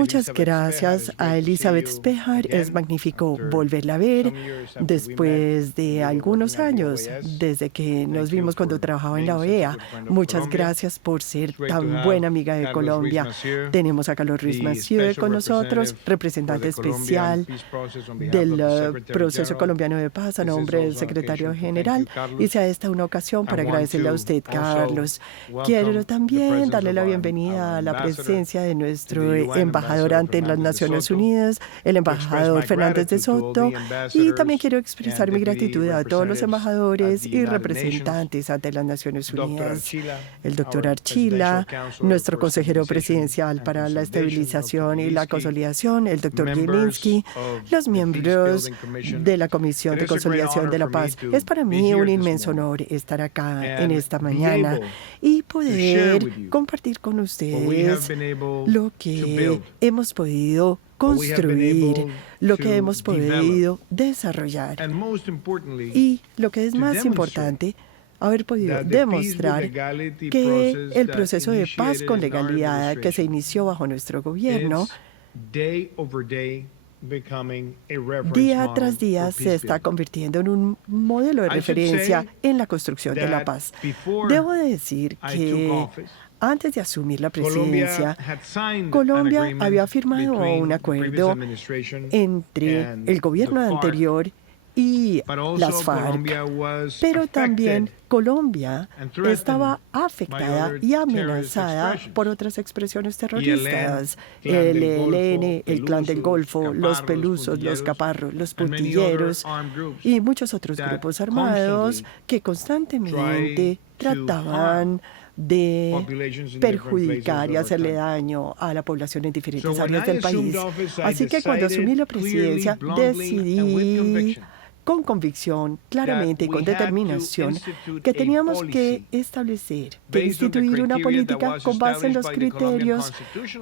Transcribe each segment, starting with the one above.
Muchas gracias a Elizabeth Spejar. Es magnífico volverla a ver después de algunos años, desde que nos vimos cuando trabajaba en la OEA. Muchas gracias por ser tan buena amiga de Colombia. Tenemos a Carlos Ruiz Massieu con nosotros, representante especial del proceso colombiano de paz a nombre del secretario general. Y sea esta una ocasión para agradecerle a usted, Carlos. Quiero también darle la bienvenida a la presencia de nuestro embajador ante las Naciones Unidas, el embajador Fernández de Soto, y también quiero expresar mi gratitud a todos los embajadores y representantes ante las Naciones Unidas, el doctor Archila, nuestro consejero presidencial para la estabilización y la consolidación, el doctor Gilinski, los miembros de la Comisión de Consolidación de la Paz. Es para mí un inmenso honor estar acá en esta mañana y poder compartir con ustedes lo que hemos podido construir, lo que hemos podido desarrollar y, lo que es más importante, haber podido demostrar que el proceso de paz con legalidad que se inició bajo nuestro gobierno día tras día se está convirtiendo en un modelo de referencia en la construcción de la paz. Debo decir que antes de asumir la presidencia, Colombia había firmado un acuerdo entre el gobierno anterior y las FARC, pero también Colombia estaba afectada y amenazada por otras expresiones terroristas, el ELN, el Clan del Golfo, los Pelusos, los Caparros, los Putilleros y muchos otros grupos armados que constantemente trataban de perjudicar y hacerle daño a la población en diferentes áreas del país. Así que cuando asumí la presidencia, decidí con convicción, claramente y con determinación, que teníamos que establecer, que instituir una política con base en los criterios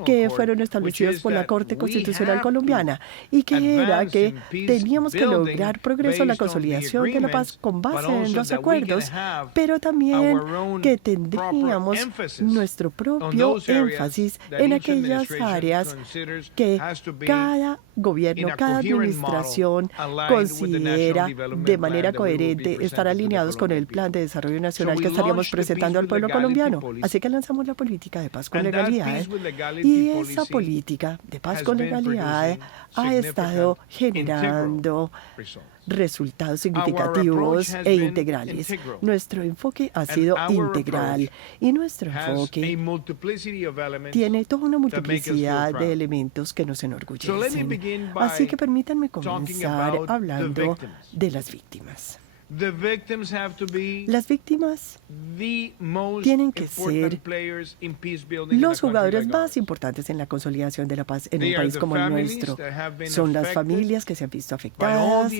que fueron establecidos por la Corte Constitucional colombiana, y que era que teníamos que lograr progreso en la consolidación de la paz con base en los acuerdos, pero también que tendríamos nuestro propio énfasis en aquellas áreas que cada gobierno, cada administración considera de manera coherente estar alineados con el plan de desarrollo nacional que estaríamos presentando al pueblo colombiano. Así que lanzamos la política de paz con legalidad, y esa política de paz con legalidad ha estado generando resultados significativos e integrales. Nuestro enfoque ha sido integral y nuestro enfoque tiene toda una multiplicidad de elementos que nos enorgullecen. Así que permítanme comenzar hablando de las víctimas. Las víctimas tienen que ser los jugadores más importantes en la consolidación de la paz en un país como el nuestro. Son las familias que se han visto afectadas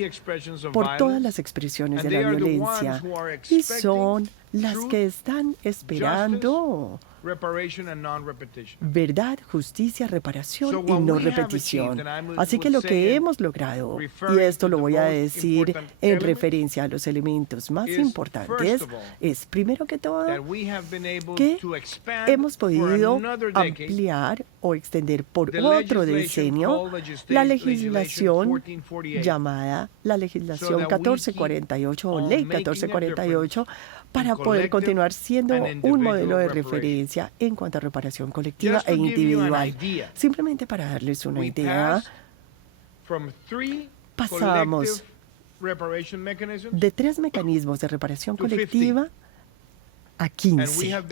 por todas las expresiones de la violencia y son las que están esperando verdad, justicia, reparación y no repetición. Así que lo que hemos logrado, y esto lo voy a decir en referencia a los elementos más importantes, es primero que todo que hemos podido ampliar o extender por otro decenio la legislación llamada la legislación 1448 o ley 1448 para poder continuar siendo un modelo de referencia en cuanto a reparación colectiva e individual. Simplemente para darles una idea, pasamos de 3 mecanismos de reparación colectiva a 15.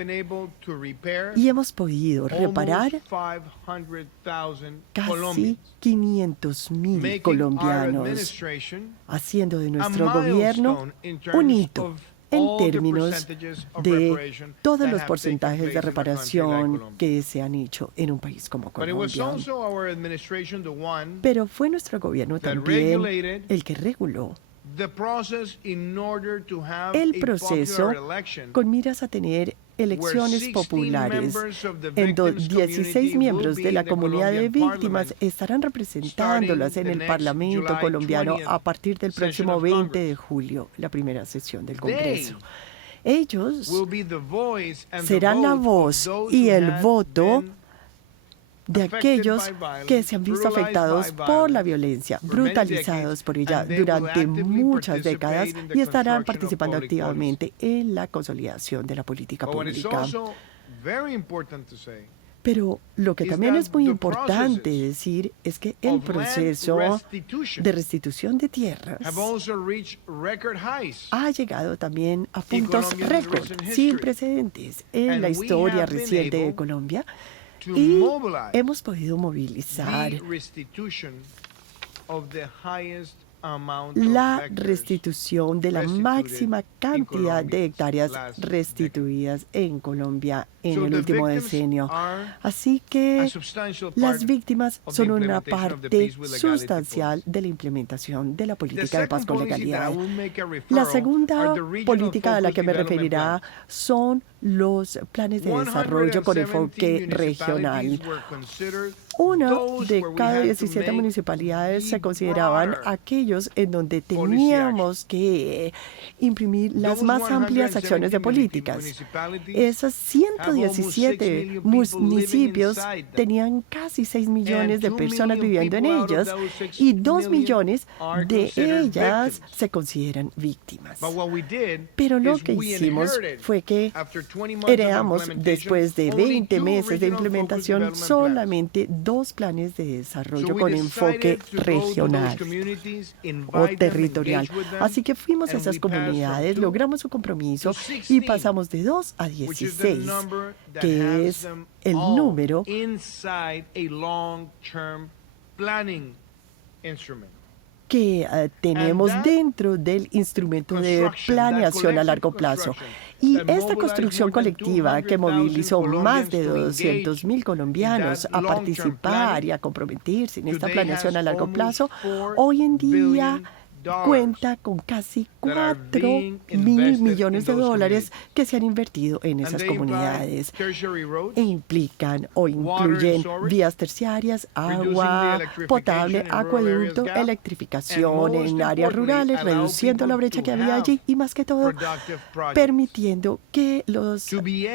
Y hemos podido reparar casi 500,000 colombianos, haciendo de nuestro gobierno un hito en términos de todos los porcentajes de reparación que se han hecho en un país como Colombia. Pero fue nuestro gobierno también el que reguló el proceso con miras a tener elecciones populares, en 16 miembros de la comunidad de víctimas estarán representándolas en el Parlamento colombiano a partir del próximo 20 de julio, la primera sesión del Congreso. Ellos serán la voz y el voto de aquellos que se han visto afectados por la violencia, brutalizados por ella durante muchas décadas y estarán participando activamente en la consolidación de la política pública. Pero lo que también es muy importante decir es que el proceso de restitución de tierras ha llegado también a puntos récord, sin precedentes en la historia reciente de Colombia, y hemos podido movilizar la restitución de la máxima cantidad de hectáreas restituidas en Colombia en el último decenio. Así que las víctimas son una parte sustancial de la implementación de la política de paz con legalidad. La segunda política a la que me referirá son los planes de desarrollo con enfoque regional. Una de cada 17 municipalidades se consideraban aquellos en donde teníamos que imprimir las más amplias acciones de políticas. Esas 117 municipios tenían casi 6 millones de personas viviendo en ellos y 2 millones de ellas se consideran víctimas. Pero lo que hicimos fue que heredamos, después de 20 meses de implementación, solamente 2 planes de desarrollo con enfoque regional o territorial. Así que fuimos a esas comunidades, logramos su compromiso y pasamos de 2 a 16, que es el número que tenemos dentro del instrumento de planeación a largo plazo. Y esta construcción colectiva que movilizó más de 200.000 colombianos a participar y a comprometerse en esta planeación a largo plazo, hoy en día cuenta con casi 4.000 millones de dólares que se han invertido en esas comunidades e implican o incluyen vías terciarias, agua potable, acueducto, electrificación en áreas rurales, reduciendo la brecha que había allí y, más que todo, permitiendo que los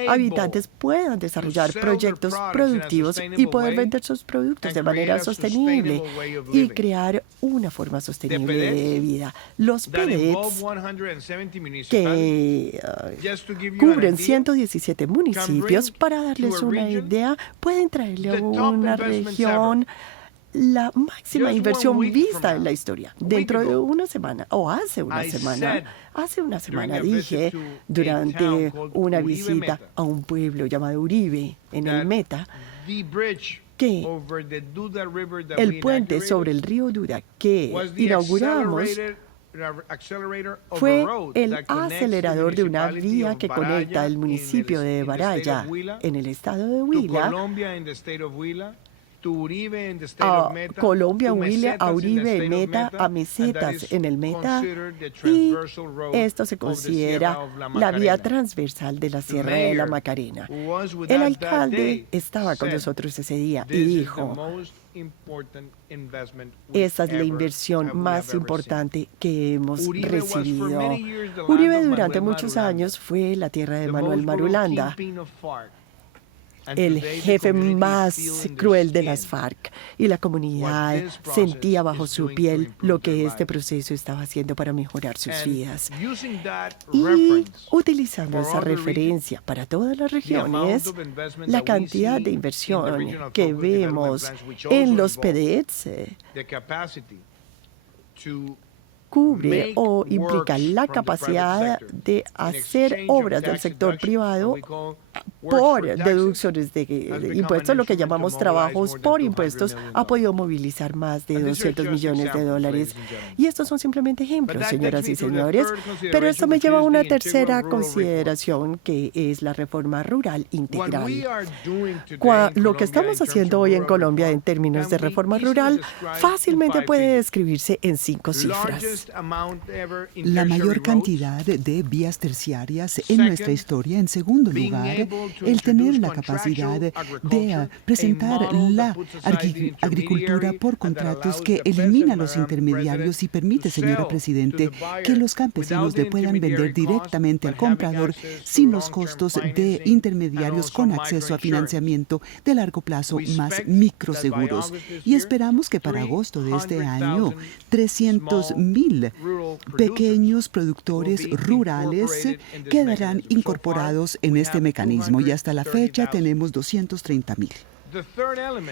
habitantes puedan desarrollar proyectos productivos y poder vender sus productos de manera sostenible y crear una forma sostenible de vida. Los PDETs, que cubren 117 municipios, para darles una idea, pueden traerle a una región la máxima inversión vista en la historia. Dentro de una semana, o hace una semana dije, durante una visita a un pueblo llamado Uribe, en el Meta, que el puente sobre el río Duda que inauguramos fue el acelerador de una vía que conecta el municipio de Baraya, en el estado de Huila, a Colombia, Huila, a Uribe, Meta, a Mesetas en el Meta, y esto se considera la vía transversal de la Sierra de la Macarena. El alcalde estaba con nosotros ese día y dijo: esa es la inversión más importante que hemos recibido. Uribe durante muchos años fue la tierra de Manuel Marulanda, el jefe más cruel de las FARC, y la comunidad sentía bajo su piel lo que este proceso estaba haciendo para mejorar sus vidas. Y utilizando esa referencia para todas las regiones, la cantidad de inversión que vemos en los PDETs cubre o implica la capacidad de hacer obras del sector privado por deducciones de impuestos, lo que llamamos trabajos por impuestos, ha podido movilizar más de 200 millones de dólares. Y estos son simplemente ejemplos, señoras y señores, pero esto me lleva a una tercera consideración, que es la reforma rural integral. Lo que estamos haciendo hoy en Colombia en términos de reforma rural fácilmente puede describirse en 5 cifras. La mayor cantidad de vías terciarias en nuestra historia. En segundo lugar, el tener la capacidad de presentar la agricultura por contratos que elimina los intermediarios y permite, señora Presidente, que los campesinos le puedan vender directamente al comprador sin los costos de intermediarios, con acceso a financiamiento de largo plazo más microseguros. Y esperamos que para agosto de este año 300,000 pequeños productores rurales quedarán incorporados en este mecanismo y hasta la fecha tenemos 230,000.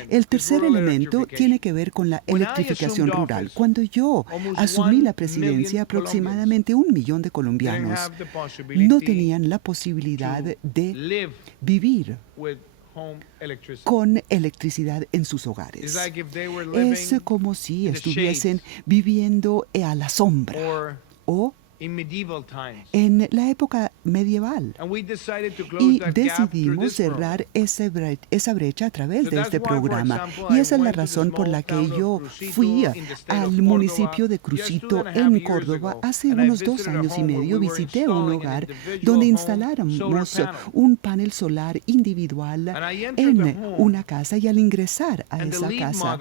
El tercer elemento tiene que ver con la electrificación rural. Cuando yo asumí la presidencia, aproximadamente 1 millón de colombianos no tenían la posibilidad de vivir con electricidad en sus hogares. Es como si estuviesen viviendo a la sombra o en la época medieval. Y decidimos cerrar esa brecha a través de este programa. Y esa es la razón por la que yo fui al municipio de Crucito, en Córdoba, hace unos 2 años y medio. Visité un hogar donde instaláramos un panel solar individual en una casa, y al ingresar a esa casa,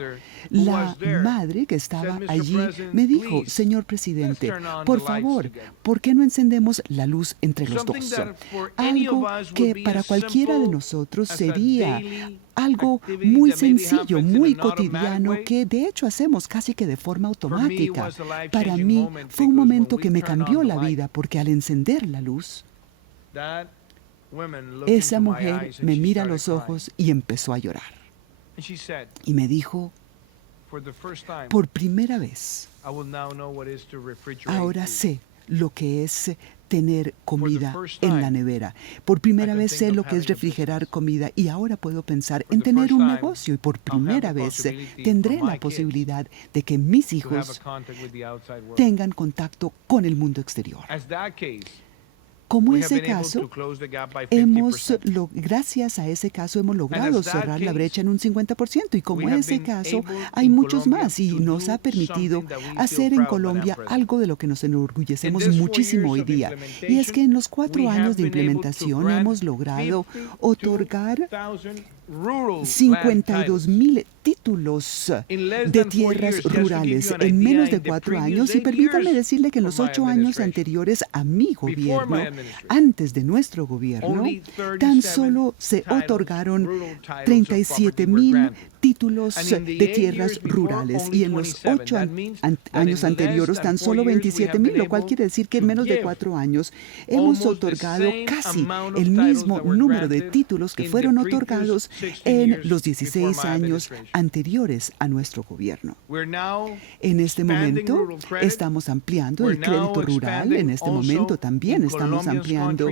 la madre que estaba allí me dijo: señor presidente, por favor, ¿por qué no encendemos la luz entre los dos? Algo que para cualquiera de nosotros sería algo muy sencillo, muy cotidiano, que de hecho hacemos casi que de forma automática. Para mí fue un momento que me cambió la vida, porque al encender la luz, esa mujer me mira a los ojos y empezó a llorar. Y me dijo: por primera vez, ahora sé lo que es tener comida en la nevera. Por primera vez sé lo que es refrigerar comida, y ahora puedo pensar en tener un negocio, y por primera vez tendré la posibilidad de que mis hijos tengan contacto con el mundo exterior. Como ese caso, gracias a ese caso hemos logrado cerrar la brecha en un 50%, y como ese caso hay muchos más, y nos ha permitido hacer en Colombia algo de lo que nos enorgullecemos muchísimo hoy día. Y es que en los 4 años de implementación hemos logrado otorgar 52,000 títulos de tierras rurales en menos de 4 años, y permítanme decirle que en los 8 años anteriores a mi gobierno, antes de nuestro gobierno, tan solo se otorgaron 37,000 títulos de tierras rurales, y en los 8 años anteriores tan solo 27,000, lo cual quiere decir que en menos de 4 años hemos otorgado casi el mismo número de títulos que fueron otorgados en los 16 años anteriores a nuestro gobierno. En este momento estamos ampliando el crédito rural. En este momento también estamos ampliando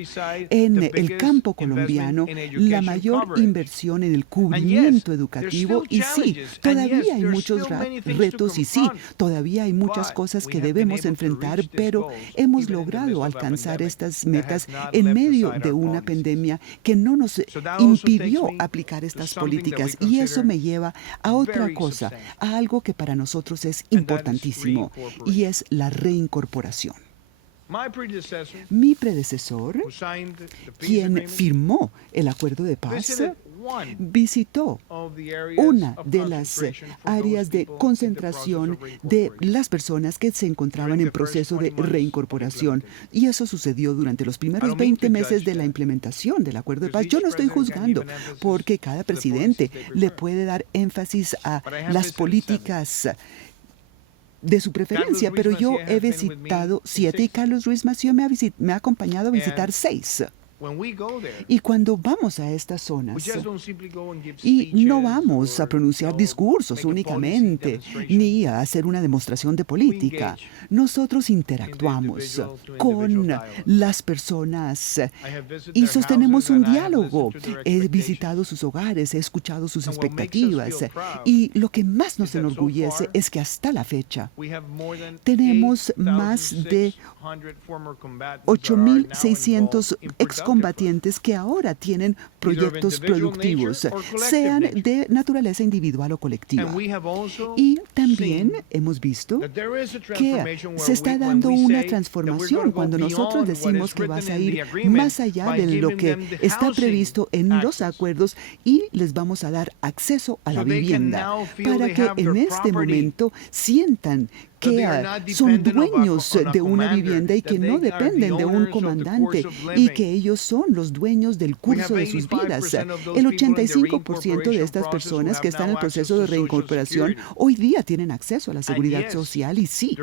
en el campo colombiano la mayor inversión en el cubrimiento educativo. Y sí, todavía hay muchos retos, y sí, todavía hay muchas cosas que debemos enfrentar, pero hemos logrado alcanzar estas metas en medio de una pandemia que no nos impidió aplicar estas políticas. Y eso me lleva a otra cosa, a algo que para nosotros es importantísimo, y es la reincorporación. Mi predecesor, quien firmó el acuerdo de paz, visitó una de las áreas de concentración de las personas que se encontraban en proceso de reincorporación. Y eso sucedió durante los primeros 20 meses de la implementación del acuerdo de paz. Yo no estoy juzgando, porque cada presidente le puede dar énfasis a las políticas de su preferencia, pero yo he visitado 7, y Carlos Ruiz Massieu me ha acompañado a visitar 6. Y cuando vamos a estas zonas, y no vamos a pronunciar discursos únicamente, ni a hacer una demostración de política, nosotros interactuamos con las personas y sostenemos un diálogo. He visitado sus hogares, he escuchado sus expectativas, y lo que más nos enorgullece es que hasta la fecha tenemos más de 8,600 excombatientes combatientes que ahora tienen proyectos productivos, sean de naturaleza individual o colectiva. Y también hemos visto que se está dando una transformación cuando nosotros decimos que vas a ir más allá de lo que está previsto en los acuerdos y les vamos a dar acceso a la vivienda para que en este momento sientan que son dueños de una vivienda y que no dependen de un comandante y que ellos son los dueños del curso de sus vidas. El 85% de estas personas que están en el proceso de reincorporación hoy día tienen acceso a la seguridad social y sí,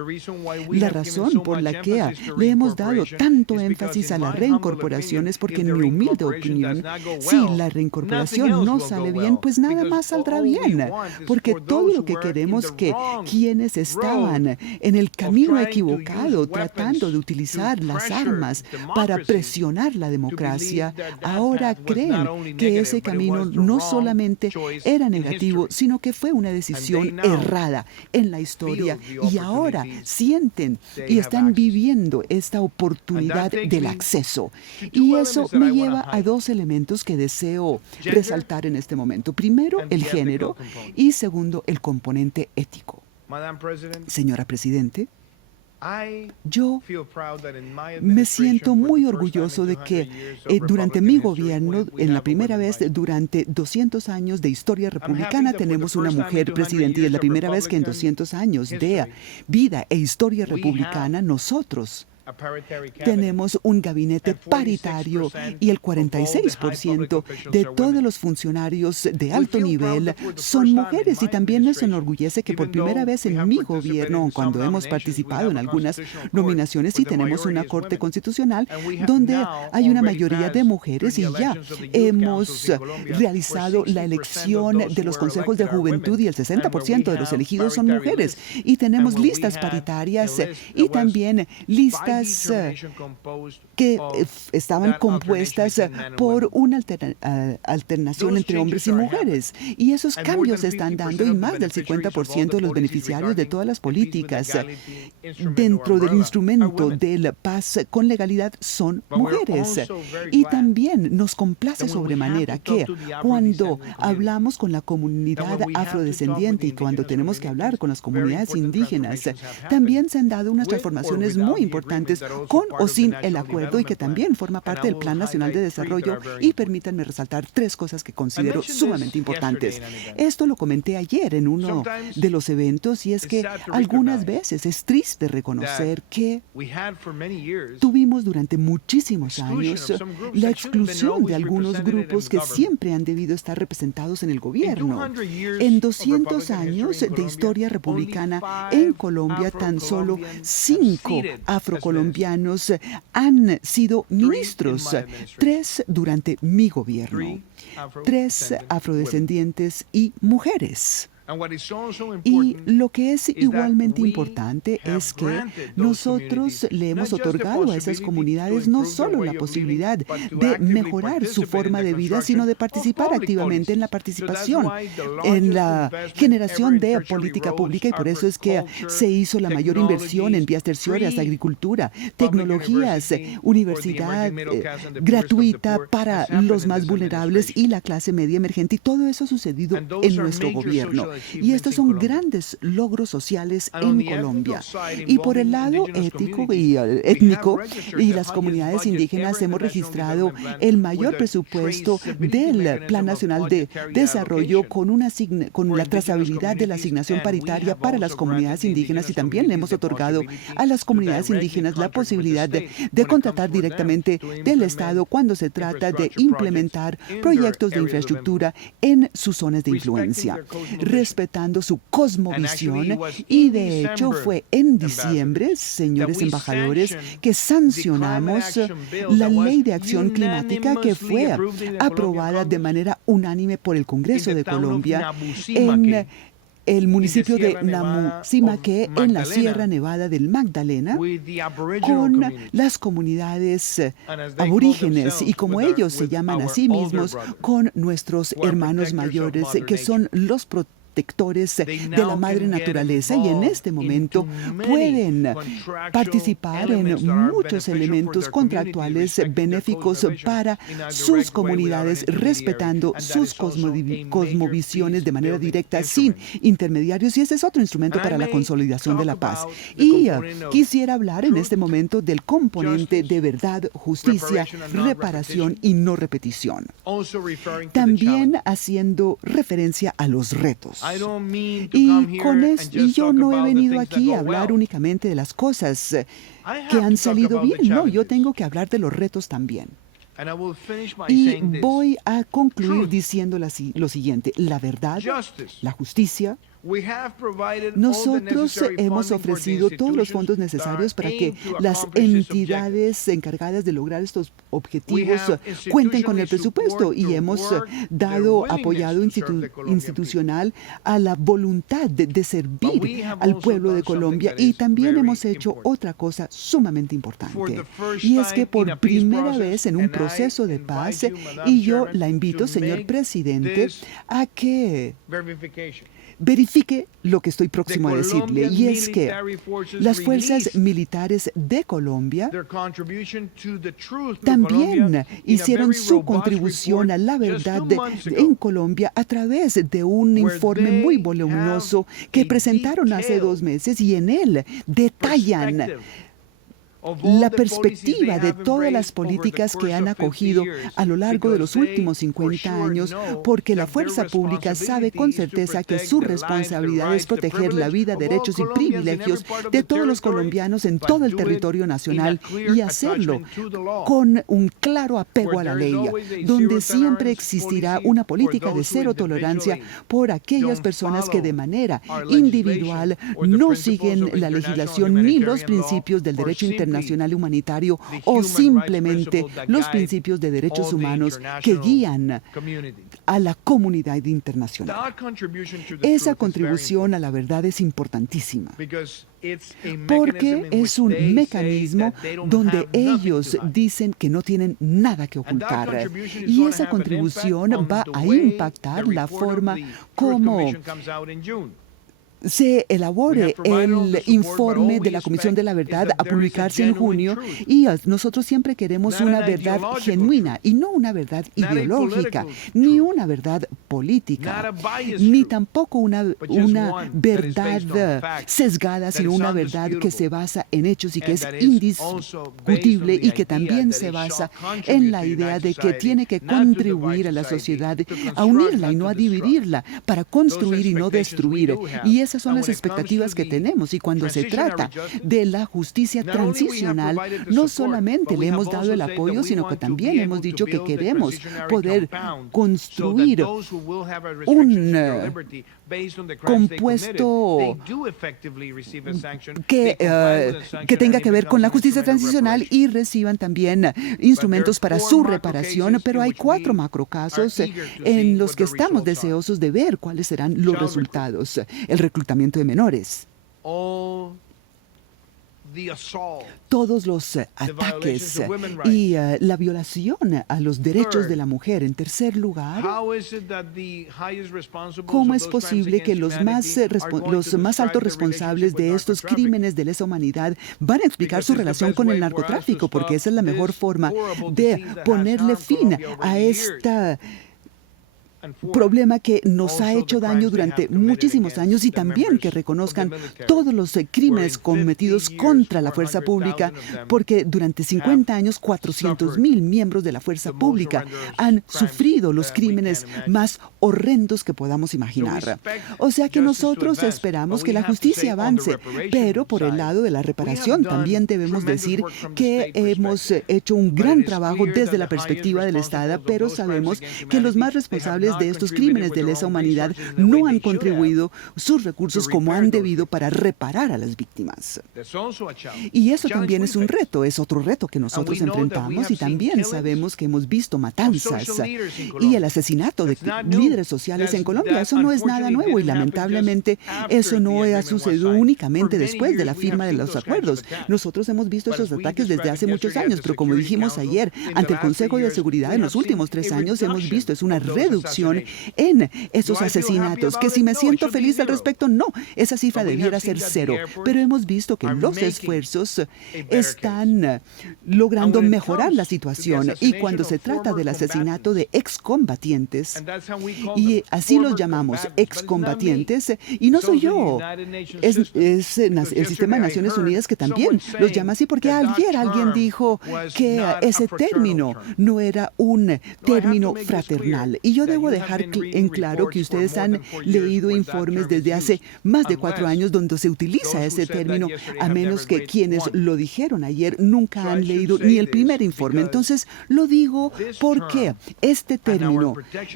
la razón por la que le hemos dado tanto énfasis a la reincorporación es porque en mi humilde opinión, si la reincorporación no sale bien, pues nada más saldrá bien, porque todo lo que queremos que quienes estaban en el camino equivocado, tratando de utilizar las armas para presionar la democracia, ahora creen que ese camino no solamente era negativo, sino que fue una decisión errada en la historia y ahora sienten y están viviendo esta oportunidad del acceso. Y eso me lleva a dos elementos que deseo resaltar en este momento. Primero, el género y segundo, el componente ético. Señora Presidente, yo me siento muy orgulloso de que durante mi gobierno, en la primera vez durante 200 años de historia republicana, tenemos una mujer presidenta y es la primera vez que en 200 años de vida e historia republicana nosotros tenemos un gabinete paritario y el 46% de todos los funcionarios de alto nivel son mujeres. Y también nos enorgullece que por primera vez en mi gobierno, cuando hemos participado en algunas nominaciones, sí tenemos una Corte Constitucional donde hay una mayoría de mujeres y ya hemos realizado la elección de los consejos de juventud y el 60% de los elegidos son mujeres. Y tenemos listas paritarias y también listas que estaban compuestas por una alternación entre hombres y mujeres. Y esos cambios se están dando y más del 50% de los beneficiarios de todas las políticas dentro del instrumento de la paz con legalidad son mujeres. Y también nos complace sobremanera que cuando hablamos con la comunidad afrodescendiente y cuando tenemos que hablar con las comunidades indígenas, también se han dado unas transformaciones muy importantes con o sin el acuerdo y que también forma parte del Plan Nacional de Desarrollo. Y permítanme resaltar tres cosas que considero sumamente importantes. Esto lo comenté ayer en uno de los eventos y es que algunas veces es triste reconocer que tuvimos durante muchísimos años la exclusión de algunos grupos que siempre han debido estar representados en el gobierno. En 200 años de historia republicana en Colombia, tan solo 5 afrocolombianos han sido ministros, 3 durante mi gobierno, 3 afrodescendientes y mujeres. Y lo que es igualmente importante es que nosotros le hemos otorgado a esas comunidades no solo la posibilidad de mejorar su forma de vida, sino de participar activamente en la participación, en la generación de política pública, y por eso es que se hizo la mayor inversión en vías terciarias, agricultura, tecnologías, universidad gratuita para los más vulnerables y la clase media emergente, y todo eso ha sucedido en nuestro gobierno. Y estos son grandes logros sociales en Colombia. Y por el lado ético y étnico y las comunidades indígenas hemos registrado el mayor presupuesto del Plan Nacional de Desarrollo con la trazabilidad de la asignación paritaria para las comunidades indígenas, y también le hemos otorgado a las comunidades indígenas la posibilidad de contratar directamente del Estado cuando se trata de implementar proyectos de infraestructura en sus zonas de influencia, respetando su cosmovisión. Y de hecho fue en diciembre, señores embajadores, que sancionamos la Ley de Acción Climática que fue aprobada de manera unánime por el Congreso de Colombia en el municipio de Namuzimaque, en la Sierra Nevada del Magdalena, con las comunidades aborígenes y, como ellos se llaman a sí mismos, con nuestros hermanos mayores, que son los protectores de la madre naturaleza y en este momento pueden participar en muchos elementos contractuales benéficos para sus comunidades, respetando sus cosmovisiones de manera directa, sin intermediarios, y ese es otro instrumento para la consolidación de la paz. Y quisiera hablar en este momento del componente de verdad, justicia, reparación y no repetición. También haciendo referencia a los retos. Y yo no he venido aquí a hablar únicamente de las cosas que han salido bien. No, yo tengo que hablar de los retos también. Y voy a concluir diciendo lo siguiente: la verdad, la justicia. Nosotros hemos ofrecido todos los fondos necesarios para que las entidades encargadas de lograr estos objetivos cuenten con el presupuesto, y hemos dado apoyado institucional a la voluntad de servir al pueblo de Colombia. Y también hemos hecho otra cosa sumamente importante, y es que por primera vez en un proceso de paz, y yo la invito, señor presidente, a que verifique lo que estoy próximo a decirle, y es que las fuerzas militares de Colombia también hicieron su contribución a la verdad en Colombia a través de un informe muy voluminoso que presentaron hace 2 meses, y en él detallan la perspectiva de todas las políticas que han acogido a lo largo de los últimos 50 años, porque la fuerza pública sabe con certeza que su responsabilidad es proteger la vida, derechos y privilegios de todos los colombianos en todo el territorio nacional, y hacerlo con un claro apego a la ley, donde siempre existirá una política de cero tolerancia por aquellas personas que de manera individual no siguen la legislación ni los principios del derecho internacional humanitario, o simplemente los principios de derechos humanos que guían a la comunidad internacional. Esa contribución a la verdad es importantísima, porque es un mecanismo donde ellos dicen que no tienen nada que ocultar, y esa contribución va a impactar la forma como se elabore el informe de la Comisión de la Verdad a publicarse en junio, y nosotros siempre queremos una verdad genuina, y no una verdad ideológica, ni una verdad política, ni tampoco una verdad sesgada, sino una verdad que se basa en hechos y que es indiscutible, y que también se basa en la idea de que tiene que contribuir a la sociedad, a unirla y no a dividirla, para construir y no destruir. Y esas son las expectativas que tenemos, y cuando se trata de la justicia transicional, no solamente le hemos dado el apoyo, sino que también hemos dicho que queremos poder construir un compuesto que tenga que ver con la justicia transicional, y reciban también instrumentos para su reparación. Pero hay 4 macrocasos en los que estamos deseosos de ver cuáles serán los resultados. El reclutamiento de menores, todos los ataques y la violación a los derechos de la mujer. En tercer lugar, ¿cómo es posible que los más altos responsables de estos crímenes de lesa humanidad van a explicar su relación con el narcotráfico? Porque esa es la mejor forma de ponerle fin a esta problema que nos ha hecho daño durante muchísimos años, y también que reconozcan todos los crímenes cometidos contra la fuerza pública, porque durante 50 años 400,000 miembros de la fuerza pública han sufrido los crímenes más horrendos que podamos imaginar. O sea que nosotros esperamos que la justicia avance, pero por el lado de la reparación también debemos decir que hemos hecho un gran trabajo desde la perspectiva del Estado, pero sabemos que los más responsables de estos crímenes de lesa humanidad no han contribuido sus recursos como han debido para reparar a las víctimas. Y eso también es un reto, es otro reto que nosotros enfrentamos, y también sabemos que hemos visto matanzas y el asesinato de líderes líderes sociales en Colombia. Eso no es nada nuevo y lamentablemente eso no ha sucedido únicamente después de la firma de los acuerdos. Nosotros hemos visto esos ataques desde hace muchos años, pero como dijimos ayer, ante el Consejo de Seguridad en los últimos 3 años hemos visto una reducción en esos asesinatos. Que si me siento feliz al respecto, no, esa cifra debiera ser 0. Pero hemos visto que los esfuerzos están logrando mejorar la situación. Y cuando se trata del asesinato de excombatientes, y así los llamamos excombatientes, y no soy yo, es el Sistema de Naciones Unidas que también los llama así, porque ayer alguien dijo que ese término no era un término fraternal. Y yo debo dejar en claro que ustedes han leído informes desde hace más de 4 años donde se utiliza ese término, a menos que quienes lo dijeron ayer nunca han leído ni el primer informe. Entonces, lo digo porque este término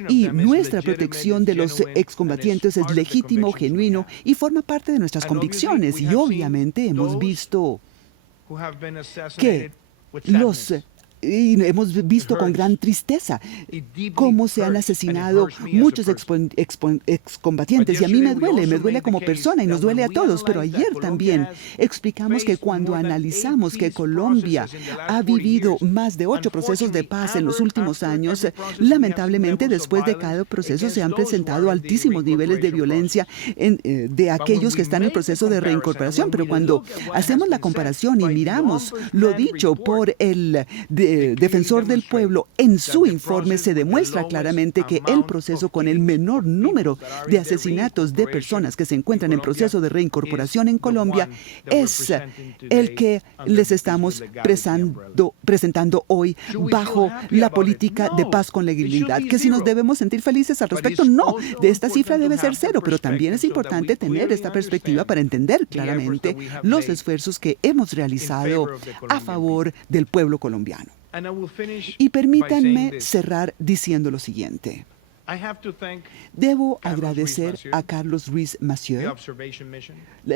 y nuestra protección de los excombatientes es legítimo, genuino y forma parte de nuestras convicciones. Y obviamente hemos visto que hemos visto con gran tristeza cómo se han asesinado muchos excombatientes. Y a mí me duele como persona y nos duele a todos. Pero ayer también explicamos que cuando analizamos que Colombia ha vivido más de 8 procesos de paz en los últimos años, lamentablemente después de cada proceso se han presentado altísimos niveles de violencia de aquellos que están en el proceso de reincorporación. Pero cuando hacemos la comparación y miramos lo dicho por el Defensor del Pueblo, en su informe se demuestra claramente que el proceso con el menor número de asesinatos de personas que se encuentran en proceso de reincorporación en Colombia es el que les estamos presentando hoy bajo la política de paz con legalidad. Que si nos debemos sentir felices al respecto, no, de esta cifra debe ser 0, pero también es importante tener esta perspectiva para entender claramente los esfuerzos que hemos realizado a favor del pueblo colombiano. Y permítanme cerrar diciendo lo siguiente. Debo agradecer a Carlos Ruiz Massieu,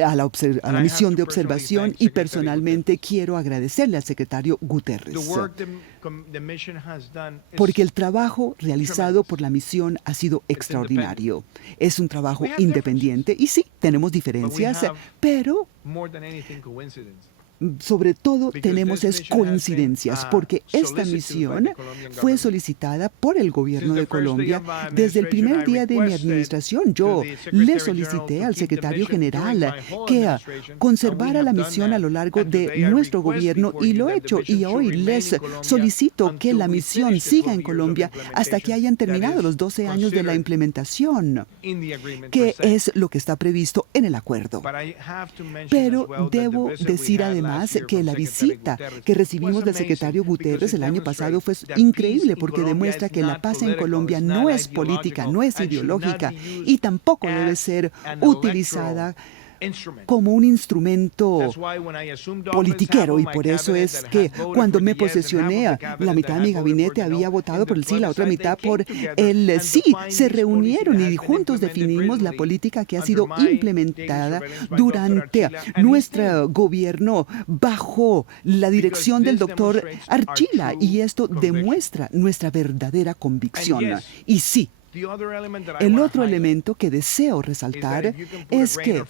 a la misión de observación, y personalmente quiero agradecerle al secretario Guterres, porque el trabajo realizado por la misión ha sido extraordinario. Es un trabajo independiente y sí, tenemos diferencias, pero sobre todo tenemos coincidencias, porque esta misión fue solicitada por el gobierno de Colombia desde el primer día de mi administración. Yo le solicité al secretario general que conservara la misión a lo largo de nuestro gobierno y lo he hecho. Y hoy les solicito que la misión siga en Colombia hasta que hayan terminado los 12 años de la implementación, que es lo que está previsto en el acuerdo. Pero debo decir además que la visita que recibimos del secretario Guterres el año pasado fue increíble, porque demuestra que la paz en Colombia no es política, no es ideológica y tampoco debe ser utilizada como un instrumento politiquero. Y por eso es que cuando me posesioné, la mitad de mi gabinete había votado por el sí, la otra mitad por el sí. Se reunieron y juntos definimos la política que ha sido implementada durante nuestro gobierno bajo la dirección del doctor Archila, y esto demuestra nuestra verdadera convicción. Y sí, el otro elemento que deseo resaltar es que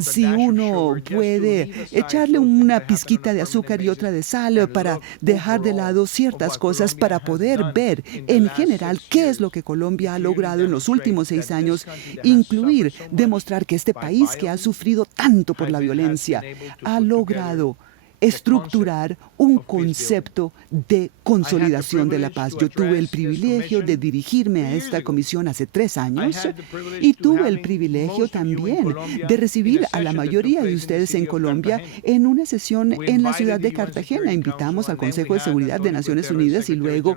si uno puede echarle una pizquita de azúcar y otra de sal para dejar de lado ciertas cosas, para poder ver en general qué es lo que Colombia ha logrado en los últimos 6 años, incluir, demostrar que este país que ha sufrido tanto por la violencia ha logrado estructurar un concepto de consolidación de la paz. Yo tuve el privilegio de dirigirme a esta comisión hace 3 años y tuve el privilegio también de recibir a la mayoría de ustedes en Colombia en una sesión en la ciudad de Cartagena. Invitamos al Consejo de Seguridad de Naciones Unidas y luego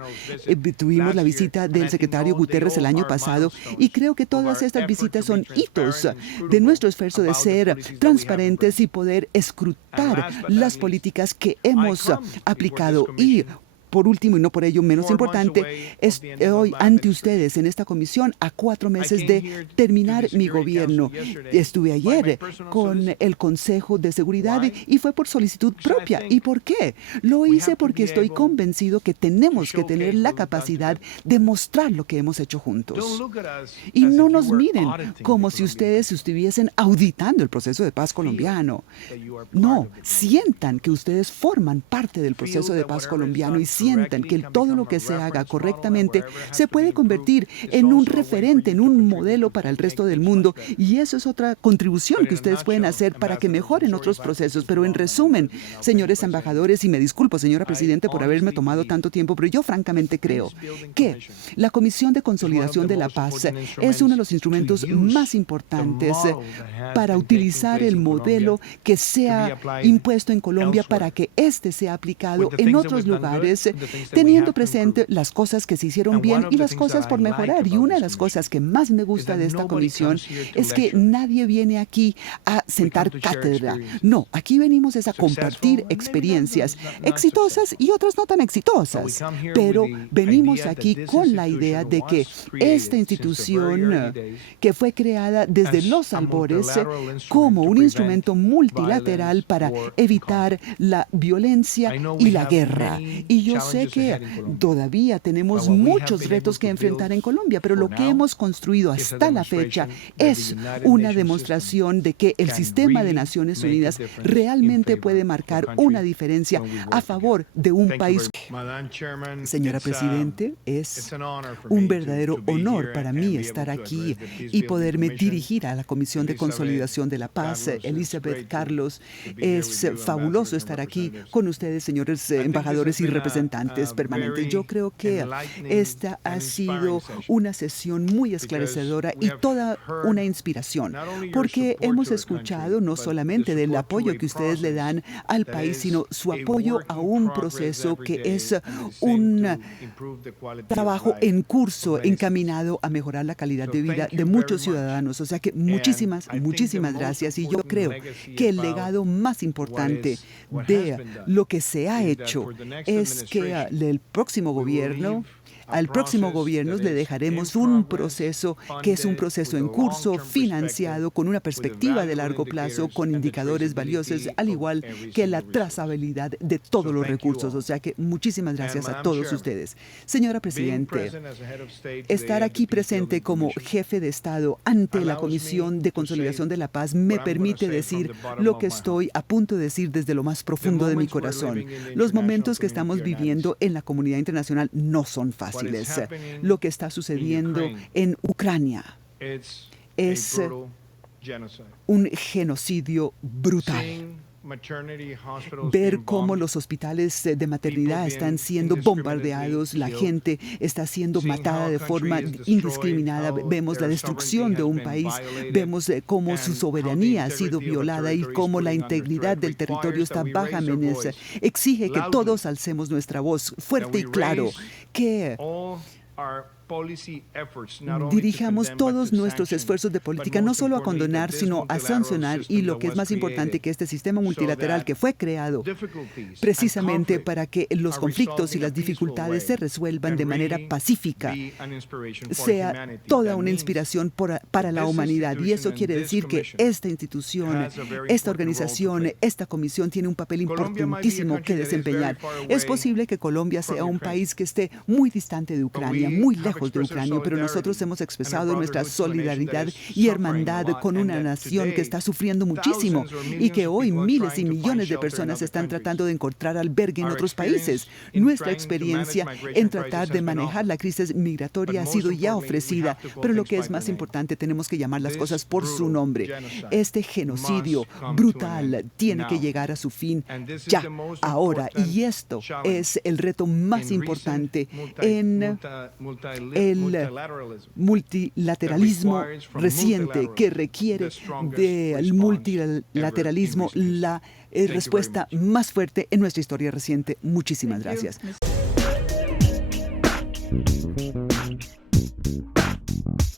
tuvimos la visita del secretario Guterres el año pasado, y creo que todas estas visitas son hitos de nuestro esfuerzo de ser transparentes y poder escrutar las políticas que hemos aplicado. Y por último, y no por ello menos importante, estoy ante ustedes en esta comisión a 4 meses de terminar mi gobierno. Estuve ayer con el Consejo de Seguridad y fue por solicitud propia. ¿Y por qué? Lo hice porque estoy convencido que tenemos que tener la capacidad de mostrar lo que hemos hecho juntos. Y no nos miren como si ustedes estuviesen auditando el proceso de paz colombiano. No, sientan que ustedes forman parte del proceso de paz colombiano y sientan que todo lo que se haga correctamente se puede convertir en un referente, en un modelo para el resto del mundo. Y eso es otra contribución que ustedes pueden hacer para que mejoren otros procesos. Pero en resumen, señores embajadores, y me disculpo, señora Presidente, por haberme tomado tanto tiempo, pero yo francamente creo que la Comisión de Consolidación de la Paz es uno de los instrumentos más importantes para utilizar el modelo que se ha impuesto en Colombia para que éste sea aplicado en otros lugares, teniendo presente las cosas que se hicieron bien y las cosas por mejorar. Y una de las cosas que más me gusta de esta comisión es que nadie viene aquí a sentar cátedra. No, aquí venimos es a compartir experiencias exitosas y otras no tan exitosas. Pero venimos aquí con la idea de que esta institución que fue creada desde los albores como un instrumento multilateral para evitar la violencia y la guerra. Y yo sé que todavía tenemos muchos retos que enfrentar en Colombia, pero lo que hemos construido hasta la fecha es una demostración de que el sistema de Naciones Unidas realmente puede marcar una diferencia a favor de un país. Señora Presidente, es un verdadero honor para mí estar aquí y poderme dirigir a la Comisión de Consolidación de la Paz. Elizabeth, Carlos, es fabuloso estar aquí con ustedes, señores embajadores y representantes permanentes. Yo creo que esta ha sido una sesión muy esclarecedora y toda una inspiración, porque hemos escuchado no solamente del apoyo que ustedes le dan al país, sino su apoyo a un proceso que es un trabajo en curso encaminado a mejorar la calidad de vida de muchos ciudadanos. O sea que muchísimas gracias. Y yo creo que el legado más importante de lo que se ha hecho es que al próximo gobierno le dejaremos un proceso que es un proceso en curso, financiado, con una perspectiva de largo plazo, con indicadores valiosos, al igual que la trazabilidad de todos los recursos. O sea que muchísimas gracias a todos ustedes. Señora Presidente, estar aquí presente como jefe de Estado ante la Comisión de Consolidación de la Paz me permite decir lo que estoy a punto de decir desde lo más profundo de mi corazón. Los momentos que estamos viviendo en la comunidad internacional no son fáciles. Lo que está sucediendo en Ucrania es un genocidio brutal. Ver cómo los hospitales de maternidad están siendo bombardeados, la gente está siendo matada de forma indiscriminada, vemos la destrucción de un país, vemos cómo su soberanía ha sido violada y cómo la integridad del territorio está baja amenaza. Exige que todos alcemos nuestra voz fuerte y claro, que dirijamos todos nuestros esfuerzos de política no solo a condenar, sino a sancionar, y lo que es más importante, que este sistema multilateral que fue creado precisamente para que los conflictos y las dificultades se resuelvan de manera pacífica, sea toda una inspiración para la humanidad. Y eso quiere decir que esta institución, esta organización, esta comisión tiene un papel importantísimo que desempeñar. Es posible que Colombia sea un país que esté muy distante de Ucrania, muy lejos de Ucrania, pero nosotros hemos expresado nuestra solidaridad y hermandad con una nación que está sufriendo muchísimo y que hoy miles y millones de personas están tratando de encontrar albergue en otros países. Nuestra experiencia en tratar de manejar la crisis migratoria ha sido ya ofrecida, pero lo que es más importante, tenemos que llamar las cosas por su nombre. Este genocidio brutal tiene que llegar a su fin ya, ahora, y esto es el reto más importante en el multilateralismo reciente, que requiere del multilateralismo la respuesta más fuerte en nuestra historia reciente. Muchísimas gracias.